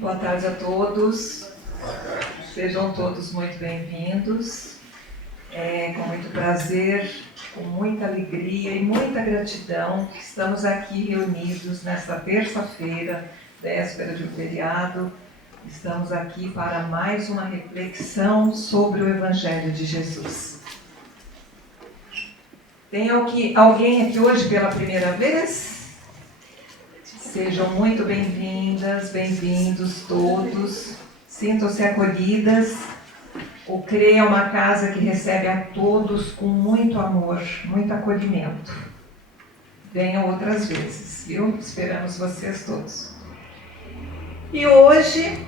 Boa tarde a todos. Sejam todos muito bem-vindos. Com muito prazer, com muita alegria e muita gratidão que estamos aqui reunidos nesta terça-feira, véspera de um feriado. Estamos aqui para mais uma reflexão sobre o Evangelho de Jesus. Tem alguém aqui hoje pela primeira vez? Sejam muito bem-vindas, bem-vindos todos. Sintam-se acolhidas. O CRE é uma casa que recebe a todos com muito amor, muito acolhimento. Venham outras vezes, viu? Esperamos vocês todos. E hoje,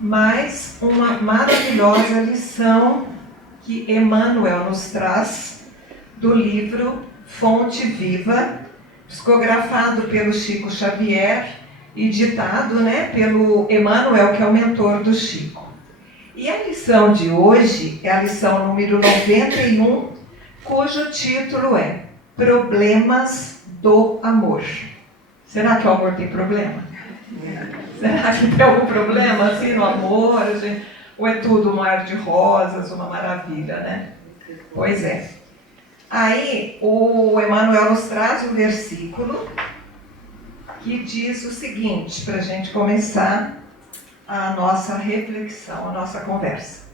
mais uma maravilhosa lição que Emmanuel nos traz do livro Fonte Viva, psicografado pelo Chico Xavier e ditado, pelo Emmanuel, que é o mentor do Chico. E a lição de hoje é a lição número 91, cujo título é Problemas do Amor. Será que o amor tem problema? Será que tem algum problema assim no amor? Ou é tudo um mar de rosas, uma maravilha, né? Pois é. Aí o Emmanuel nos traz um versículo que diz o seguinte, para a gente começar a nossa reflexão, a nossa conversa.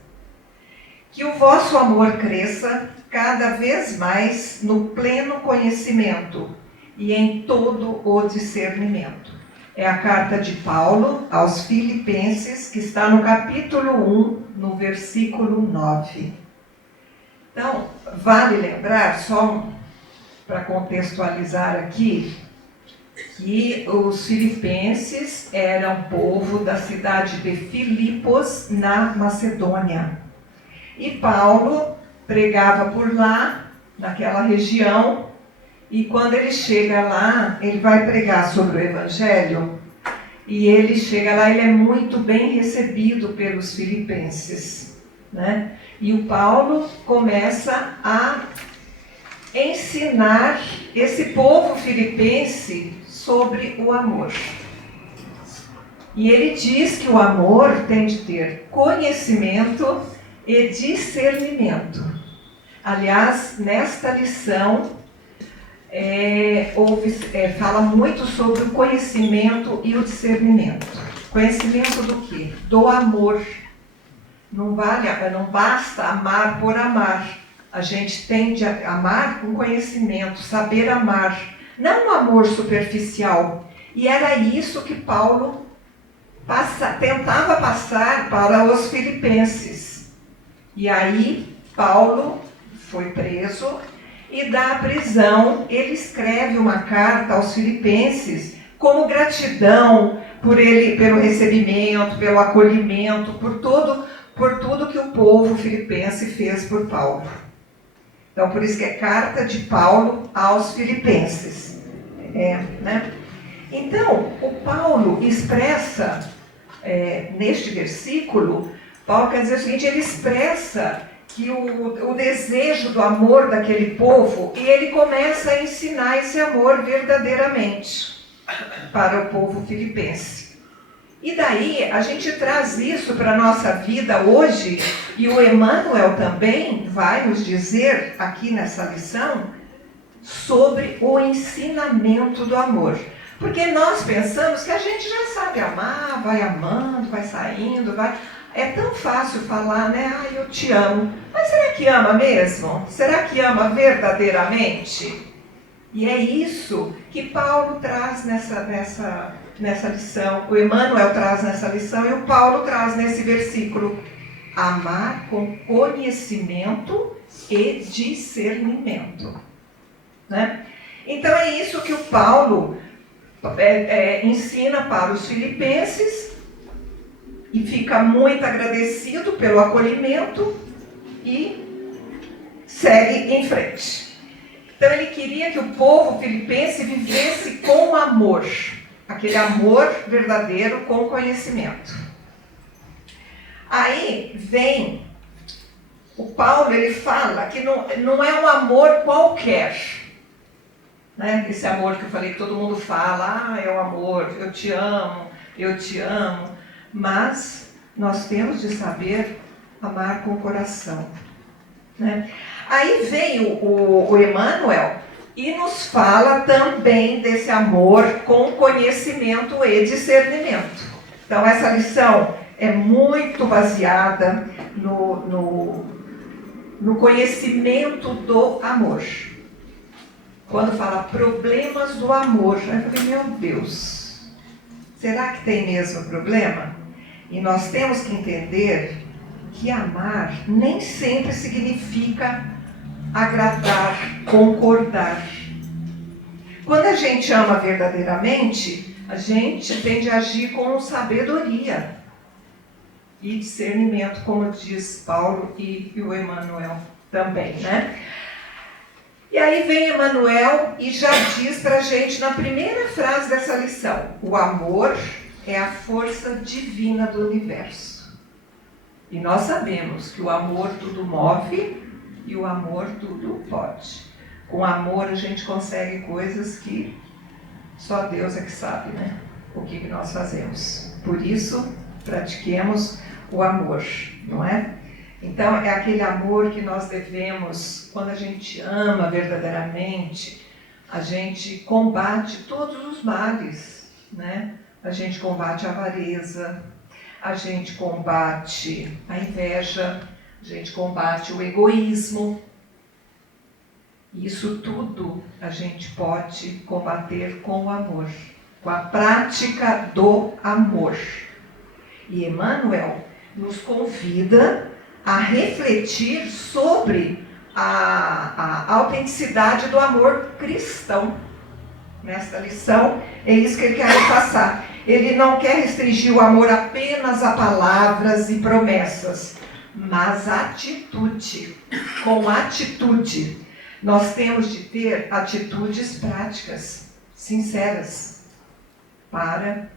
Que o vosso amor cresça cada vez mais no pleno conhecimento e em todo o discernimento. É a carta de Paulo aos Filipenses, que está no capítulo 1, no versículo 9. Então, vale lembrar, só para contextualizar aqui, que os filipenses eram povo da cidade de Filipos, na Macedônia. E Paulo pregava por lá, naquela região, e quando ele chega lá, ele vai pregar sobre o Evangelho, e ele chega lá, ele é muito bem recebido pelos filipenses, né? E o Paulo começa a ensinar esse povo filipense sobre o amor. E ele diz que o amor tem de ter conhecimento e discernimento. Aliás, nesta lição, fala muito sobre o conhecimento e o discernimento. Conhecimento do quê? Do amor. Não basta amar por amar. A gente tem de amar com conhecimento, saber amar. Não um amor superficial. E era isso que Paulo tentava passar para os filipenses. E aí, Paulo foi preso e da prisão ele escreve uma carta aos filipenses como gratidão pelo recebimento, pelo acolhimento, por tudo que o povo filipense fez por Paulo. Então, por isso que é carta de Paulo aos filipenses. Então, o Paulo expressa, neste versículo, Paulo quer dizer o seguinte, ele expressa que o desejo do amor daquele povo, e ele começa a ensinar esse amor verdadeiramente para o povo filipense. E daí a gente traz isso para a nossa vida hoje, e o Emmanuel também vai nos dizer aqui nessa lição sobre o ensinamento do amor. Porque nós pensamos que a gente já sabe amar, vai amando, vai saindo, vai... É tão fácil falar, eu te amo. Mas será que ama mesmo? Será que ama verdadeiramente? E é isso que Paulo traz nessa lição, o Emmanuel traz nessa lição e o Paulo traz nesse versículo. Amar com conhecimento e discernimento. Né? Então é isso que o Paulo ensina para os filipenses e fica muito agradecido pelo acolhimento e segue em frente. Então ele queria que o povo filipense vivesse com amor, aquele amor verdadeiro com conhecimento. Aí vem, o Paulo ele fala que não é um amor qualquer. Esse amor que eu falei que todo mundo fala, é o amor, eu te amo, mas nós temos de saber amar com o coração, né? Aí vem o Emmanuel e nos fala também desse amor com conhecimento e discernimento. Então essa lição é muito baseada no conhecimento do amor. Quando fala problemas do amor, eu falei, meu Deus, será que tem mesmo problema? E nós temos que entender que amar nem sempre significa agradar, concordar. Quando a gente ama verdadeiramente, a gente tem de agir com sabedoria e discernimento, como diz Paulo e o Emmanuel também, né? E aí vem Emmanuel e já diz pra gente na primeira frase dessa lição: o amor é a força divina do universo. E nós sabemos que o amor tudo move e o amor tudo pode. Com amor a gente consegue coisas que só Deus é que sabe, né? O que nós fazemos. Por isso, pratiquemos o amor, não é? Então, é aquele amor que nós devemos, quando a gente ama verdadeiramente, a gente combate todos os males, né? A gente combate a avareza, a gente combate a inveja, a gente combate o egoísmo. Isso tudo a gente pode combater com o amor, com a prática do amor. E Emmanuel nos convida a refletir sobre a autenticidade do amor cristão. Nesta lição, é isso que ele quer passar. Ele não quer restringir o amor apenas a palavras e promessas, mas atitude. Com atitude. Nós temos de ter atitudes práticas, sinceras, para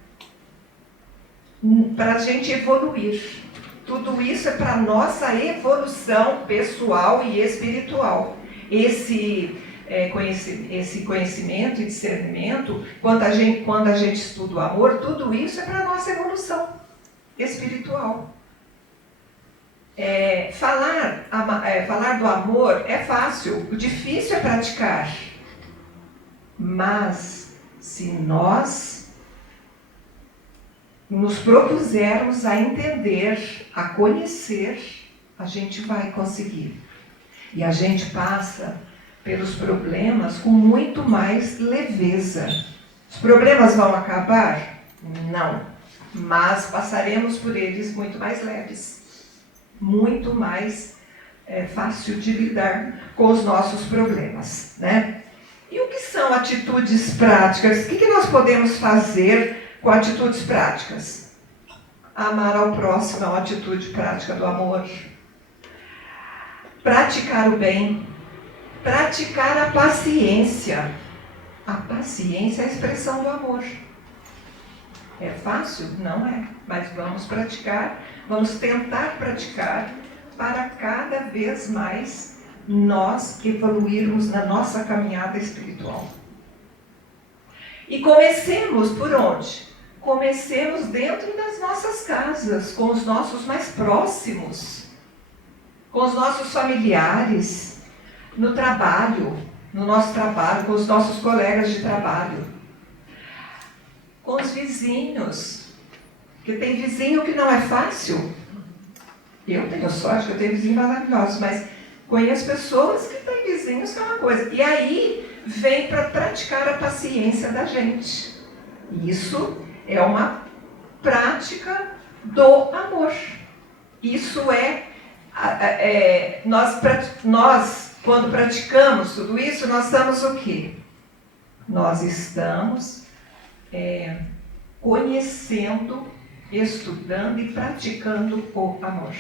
a gente evoluir. Tudo isso é para a nossa evolução pessoal e espiritual. Esse conhecimento e discernimento, quando a gente estuda o amor, tudo isso é para a nossa evolução espiritual. Falar do amor é fácil, o difícil é praticar. Mas, se nós nos propusermos a entender, a conhecer, a gente vai conseguir. E a gente passa pelos problemas com muito mais leveza. Os problemas vão acabar? Não. Mas passaremos por eles muito mais leves. Muito mais fácil de lidar com os nossos problemas, né? E o que são atitudes práticas? O que nós podemos fazer com atitudes práticas? Amar ao próximo é uma atitude prática do amor. Praticar o bem. Praticar a paciência. A paciência é a expressão do amor. É fácil? Não é. Mas vamos praticar, vamos tentar praticar para cada vez mais nós evoluirmos na nossa caminhada espiritual. E comecemos por onde? Comecemos dentro das nossas casas, com os nossos mais próximos, com os nossos familiares, no trabalho, no nosso trabalho, com os nossos colegas de trabalho, com os vizinhos, porque tem vizinho que não é fácil. Eu tenho sorte que eu tenho vizinhos maravilhosos, mas conheço pessoas que têm vizinhos que é uma coisa. E aí vem para praticar a paciência da gente. Isso é uma prática do amor. Isso nós, quando praticamos tudo isso, nós estamos o quê? Nós estamos conhecendo, estudando e praticando o amor.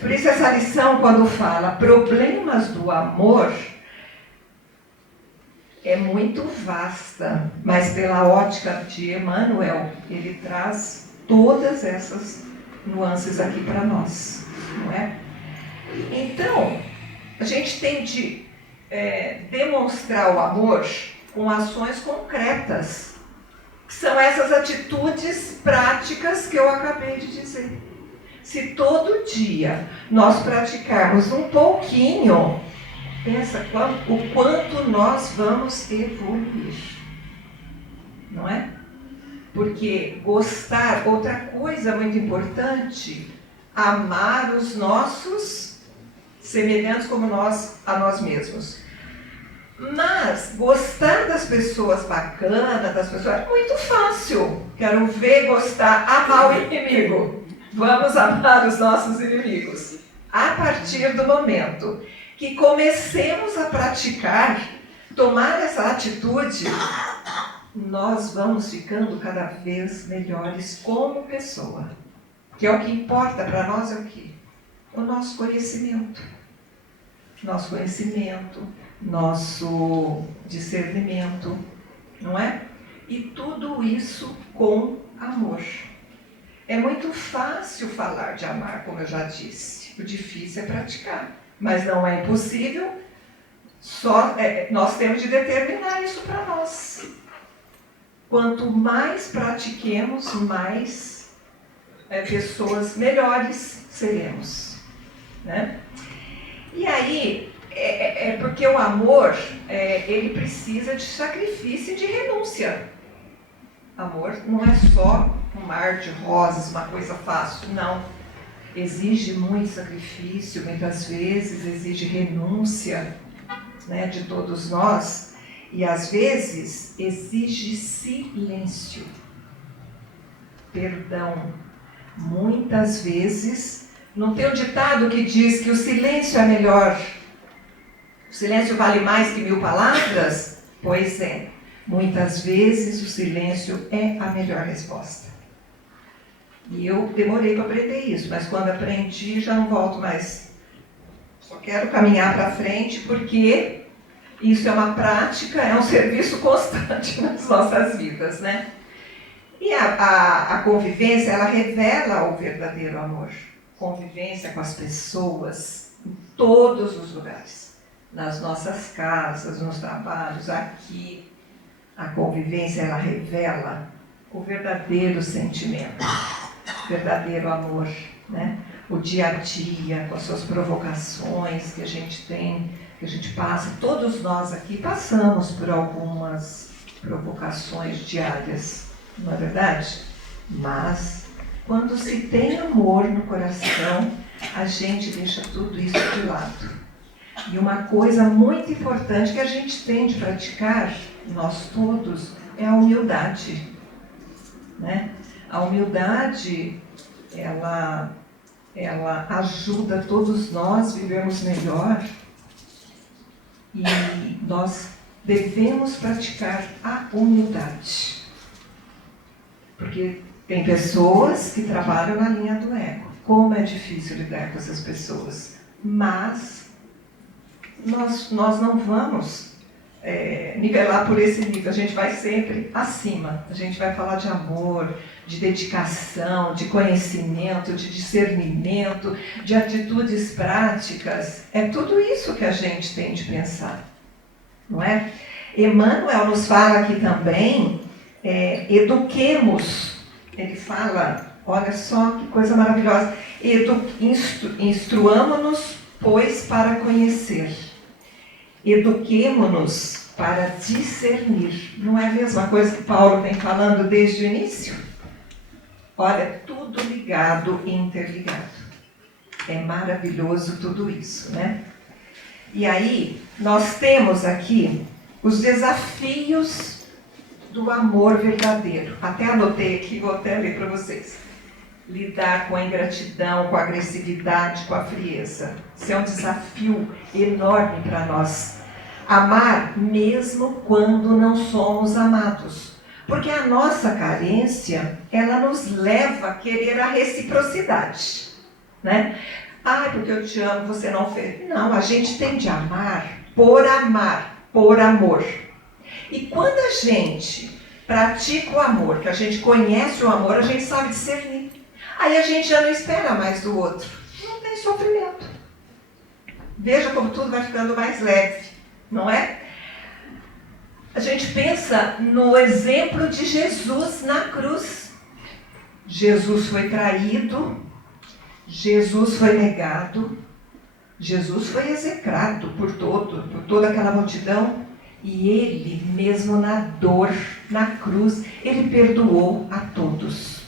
Por isso essa lição, quando fala problemas do amor, é muito vasta, mas pela ótica de Emmanuel, ele traz todas essas nuances aqui para nós, não é? Então, a gente tem de demonstrar o amor com ações concretas. São essas atitudes práticas que eu acabei de dizer. Se todo dia nós praticarmos um pouquinho, pensa o quanto nós vamos evoluir. Não é? Porque gostar, outra coisa muito importante, amar os nossos semelhantes como nós a nós mesmos. Mas gostar das pessoas bacanas, das pessoas, é muito fácil. Quero ver gostar, amar o inimigo. Vamos amar os nossos inimigos. A partir do momento que comecemos a praticar, tomar essa atitude, nós vamos ficando cada vez melhores como pessoa. Que é o que importa para nós, é o quê? O nosso conhecimento. Nosso conhecimento, nosso discernimento, não é? E tudo isso com amor. É muito fácil falar de amar, como eu já disse. O difícil é praticar. Mas não é impossível, nós temos de determinar isso para nós. Quanto mais pratiquemos, mais pessoas melhores seremos. Né? E aí, porque o amor, ele precisa de sacrifício e de renúncia. Amor não é só um mar de rosas, uma coisa fácil, não. Exige muito sacrifício, muitas vezes exige renúncia, né, de todos nós. E às vezes exige silêncio. Perdão. Muitas vezes, não tem um ditado que diz que o silêncio é melhor? O silêncio vale mais que 1000 palavras? Pois é. Muitas vezes o silêncio é a melhor resposta. E eu demorei para aprender isso, mas quando aprendi já não volto mais. Só quero caminhar para frente porque isso é uma prática, é um serviço constante nas nossas vidas, né? E a convivência, ela revela o verdadeiro amor. Convivência com as pessoas em todos os lugares. Nas nossas casas, nos trabalhos, aqui. A convivência, ela revela o verdadeiro sentimento, o verdadeiro amor, né? O dia a dia, com as suas provocações que a gente tem, que a gente passa. Todos nós aqui passamos por algumas provocações diárias, não é verdade? Mas, quando se tem amor no coração, a gente deixa tudo isso de lado. E uma coisa muito importante que a gente tem de praticar, nós todos, é a humildade. Né? A humildade, ela ajuda todos nós a vivermos melhor. E nós devemos praticar a humildade. Porque tem pessoas que trabalham na linha do ego. Como é difícil lidar com essas pessoas. Mas nós não vamos nivelar por esse nível. A gente vai sempre acima. A gente vai falar de amor, de dedicação, de conhecimento, de discernimento, de atitudes práticas. É tudo isso que a gente tem de pensar. Não é? Emmanuel nos fala aqui também, eduquemos. Ele fala, olha só que coisa maravilhosa. Instruamo-nos, pois, para conhecer. Eduquemo-nos para discernir. Não é a mesma coisa que Paulo vem falando desde o início? Olha, tudo ligado e interligado. É maravilhoso tudo isso, né? E aí, nós temos aqui os desafios do amor verdadeiro. Até anotei aqui, vou até ler para vocês. Lidar com a ingratidão, com a agressividade, com a frieza. Isso é um desafio enorme para nós. Amar mesmo quando não somos amados. Porque a nossa carência, ela nos leva a querer a reciprocidade. Né? Ah, porque eu te amo, você não fez. Não, a gente tem de amar, por amor. E quando a gente pratica o amor, que a gente conhece o amor, a gente sabe discernir. Aí a gente já não espera mais do outro. Não tem sofrimento. Veja como tudo vai ficando mais leve, não é? A gente pensa no exemplo de Jesus na cruz. Jesus foi traído, Jesus foi negado, Jesus foi execrado por toda aquela multidão. E ele, mesmo na dor, na cruz, ele perdoou a todos.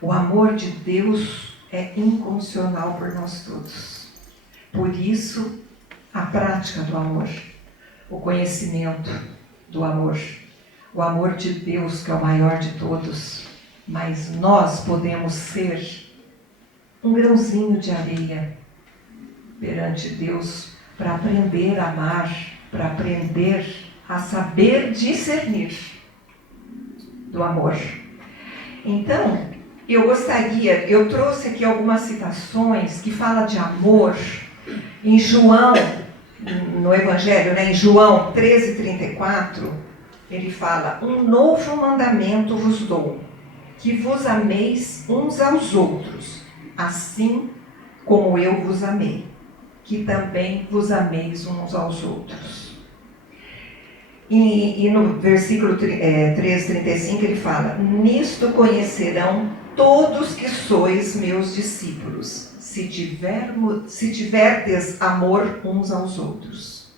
O amor de Deus é incondicional por nós todos. Por isso, a prática do amor, o conhecimento do amor, o amor de Deus, que é o maior de todos. Mas nós podemos ser um grãozinho de areia perante Deus para aprender a amar, para aprender a saber discernir do amor. Então, eu trouxe aqui algumas citações que falam de amor em João, no Evangelho, né? Em João 13:34, ele fala: um novo mandamento vos dou, que vos ameis uns aos outros, assim como eu vos amei, que também vos ameis uns aos outros. E no versículo 13:35 ele fala: nisto conhecerão todos que sois meus discípulos, se tiverdes amor uns aos outros.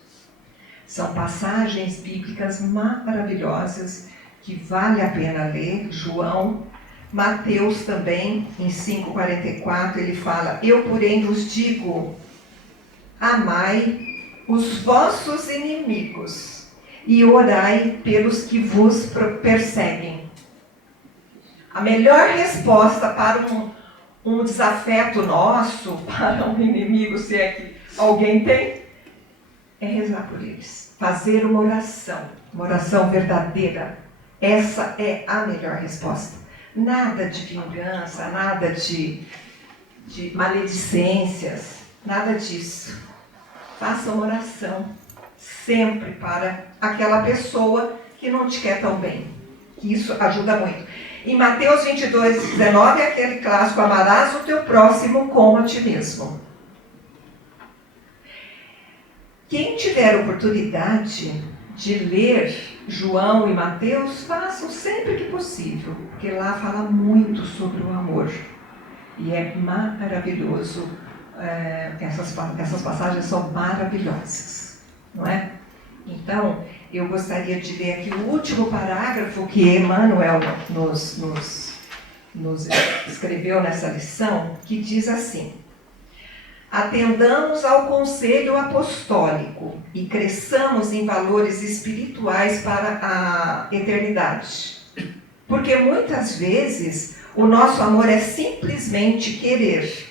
São passagens bíblicas maravilhosas que vale a pena ler. João, Mateus também, em 5:44, ele fala: eu, porém, vos digo, amai os vossos inimigos e orai pelos que vos perseguem. A melhor resposta para um desafeto nosso, para um inimigo, se é que alguém tem, é rezar por eles. Fazer uma oração verdadeira. Essa é a melhor resposta. Nada de vingança, nada de maledicências, nada disso. Faça uma oração sempre para aquela pessoa que não te quer tão bem. Isso ajuda muito. Em Mateus 22:19 é aquele clássico: amarás o teu próximo como a ti mesmo. Quem tiver oportunidade de ler João e Mateus, façam sempre que possível, porque lá fala muito sobre o amor. E é maravilhoso. Essas passagens são maravilhosas, não é? Então, eu gostaria de ler aqui o último parágrafo que Emmanuel nos escreveu nessa lição, que diz assim: atendamos ao conselho apostólico e cresçamos em valores espirituais para a eternidade. Porque muitas vezes o nosso amor é simplesmente querer,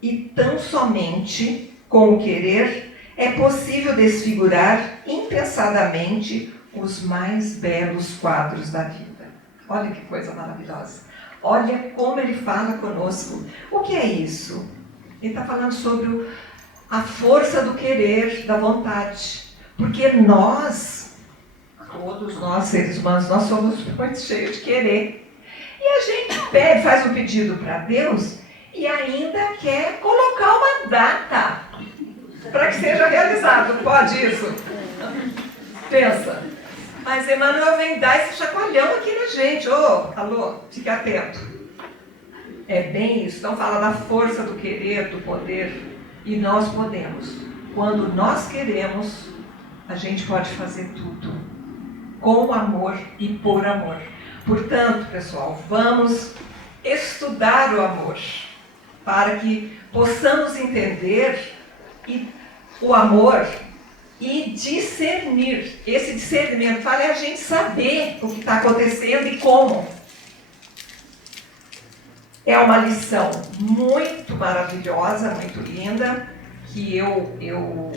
e tão somente com o querer é possível desfigurar impensadamente os mais belos quadros da vida. Olha que coisa maravilhosa. Olha como ele fala conosco. O que é isso? Ele está falando sobre a força do querer, da vontade. Porque nós, todos nós, seres humanos, nós somos muito cheios de querer. E a gente pede, faz um pedido para Deus e ainda quer colocar uma data para que seja realizado. Pode isso? Pensa. Mas Emmanuel vem dar esse chacoalhão aqui na gente. Alô, fique atento. É bem isso. Então fala da força do querer, do poder. E nós podemos. Quando nós queremos, a gente pode fazer tudo. Com amor e por amor. Portanto, pessoal, vamos estudar o amor. Para que possamos entender o amor e discernir. Esse discernimento fala é a gente saber o que está acontecendo e como. É uma lição muito maravilhosa, muito linda, que eu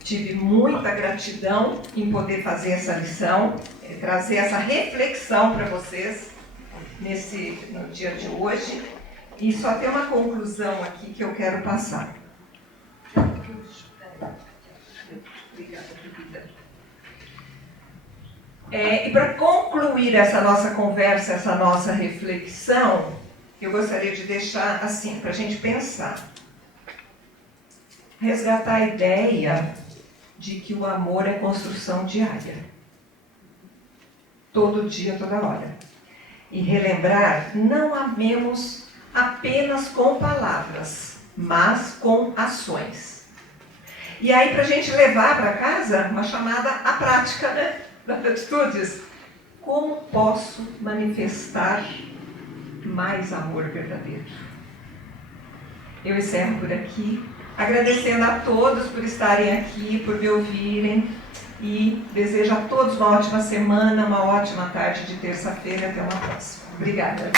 tive muita gratidão em poder fazer essa lição, trazer essa reflexão para vocês no dia de hoje. E só tem uma conclusão aqui que eu quero passar. Obrigada, querida. E para concluir essa nossa conversa, essa nossa reflexão, eu gostaria de deixar assim, para a gente pensar. Resgatar a ideia de que o amor é construção diária. todo dia, toda hora. E relembrar, não amemos apenas com palavras, mas com ações. E aí, para a gente levar para casa, uma chamada à prática, né, das atitudes. Como posso manifestar mais amor verdadeiro? Eu encerro por aqui, agradecendo a todos por estarem aqui, por me ouvirem, e desejo a todos uma ótima semana, uma ótima tarde de terça-feira. Até uma próxima. Obrigada.